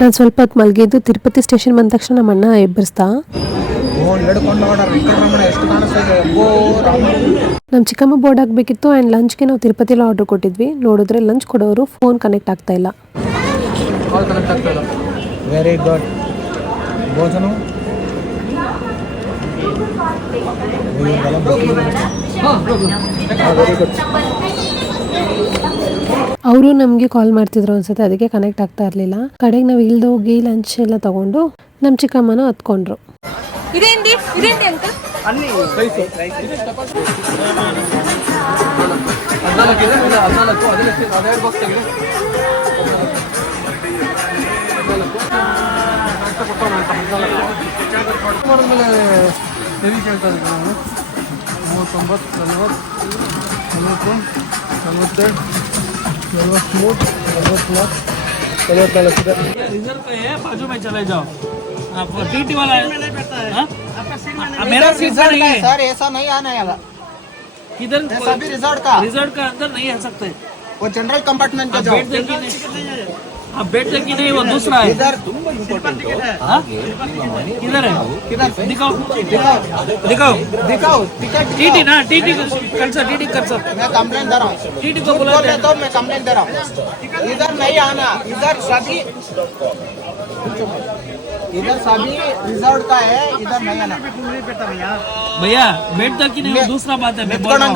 ನಾನು ಸ್ವಲ್ಪ ಹೊತ್ತು ಮಲಗಿದ್ದು ತಿರುಪತಿ ಸ್ಟೇಷನ್ ಬಂದ ತಕ್ಷಣ ನಮ್ಮ ಅಣ್ಣ ಎಬ್ಬರಿಸ್ತಾ. ನಮ್ಮ ಚಿಕ್ಕಮ್ಮ ಬೋರ್ಡ್ ಹಾಕಬೇಕಿತ್ತು ಆ್ಯಂಡ್ ಲಂಚ್ಗೆ ನಾವು ತಿರುಪತಿಲಿ ಆರ್ಡರ್ ಕೊಟ್ಟಿದ್ವಿ. ನೋಡಿದ್ರೆ ಲಂಚ್ ಕೊಡೋರು ಫೋನ್ ಕನೆಕ್ಟ್ ಆಗ್ತಾ ಇಲ್ಲ. Very good. ಭೋಜನ ಅವರು ನಮಗೆ ಕಾಲ್ ಮಾಡ್ತಿದ್ರು ಅನ್ಸುತ್ತೆ, ಅದಕ್ಕೆ ಕನೆಕ್ಟ್ ಆಗ್ತಾ ಇರಲಿಲ್ಲ. ಕಡೆಗೆ ನಾವು ಇಳ್ದೋಗಿ ಲಂಚ್ ಎಲ್ಲ ತಗೊಂಡು ನಮ್ಮ ಚಿಕ್ಕಮ್ಮನ ಹತ್ಕೊಂಡ್ರು. बाजू में चले जाओ, टीटी वाला है। मेरा सीट नहीं है सर, ऐसा नहीं आना है। किधर सभी रिजॉर्ट का अंदर नहीं आ सकते। वो जनरल कंपार्टमेंट में जाओ। आप बैठ कि नहीं, वो दूसरा है। इधर किधर है? दिखाओ टिकट। टीटी ना, टीटी कर सर। मैं कंप्लेंट दे रहा हूँ। टीटी को बुला बोले तो मैं कंप्लेंट दे रहा हूँ। इधर नहीं आना, इधर सभी रिजॉर्ट का है, इधर नहीं आना। भैया बैठ कि नहीं, वो दूसरा बात है। मैं बोल रहा हूँ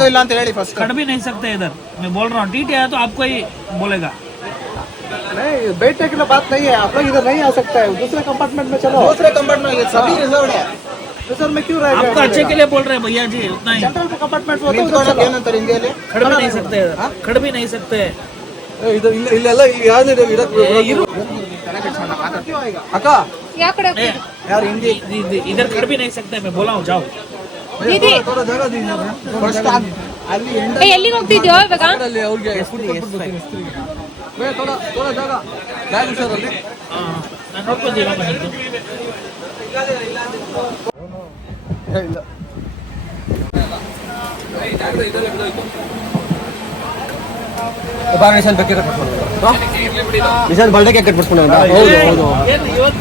खड़ भी नहीं सकते इधर। मैं बोल रहा हूँ टीटी आया तो आपको ही बोलेगा। नहीं, बैठने की बात नहीं है। आप लोग इधर नहीं आ सकता है, दूसरे कंपार्टमेंट में चलो। दूसरे कंपार्टमेंट में सभी रिजर्व है। तो सर मैं क्यों रहेगा? आपको अच्छे के लिए बोल रहे हैं भैया जी, उतना ही। जनरल कंपार्टमेंट में खड़ भी नहीं सकते, खड़ भी नहीं सकते। अक्का यार हिंदी इधर खड़ भी नहीं सकते। मैं बोला हूँ जाओ। थोड़ा जगह दीजिए। ಎಲ್ಲಿಗೆ ಹೋಗ್ತಿದ್ಯೋ ಇವಾಗ? थोड़ा जगह बैग ಹುಷಾರಲ್ಲಿ. ನಾನು ನೋಡ್ಕೊಳ್ತೀರಾ ಬಂದಿದ್ದು? ಇಲ್ಲ ವಿಶಾಲ್ ಬಗ್ಗೆ ಕಟ್ ಮಾಡ್ಕೊಂಡು ವಿಶಾಲ್ ಬರ್ಡೇ ಕೇಕ್ ಕಟ್ ಮಾಡ್ಕೊಂಡು. ಹೌದು ಏನು ಇವತ್ತು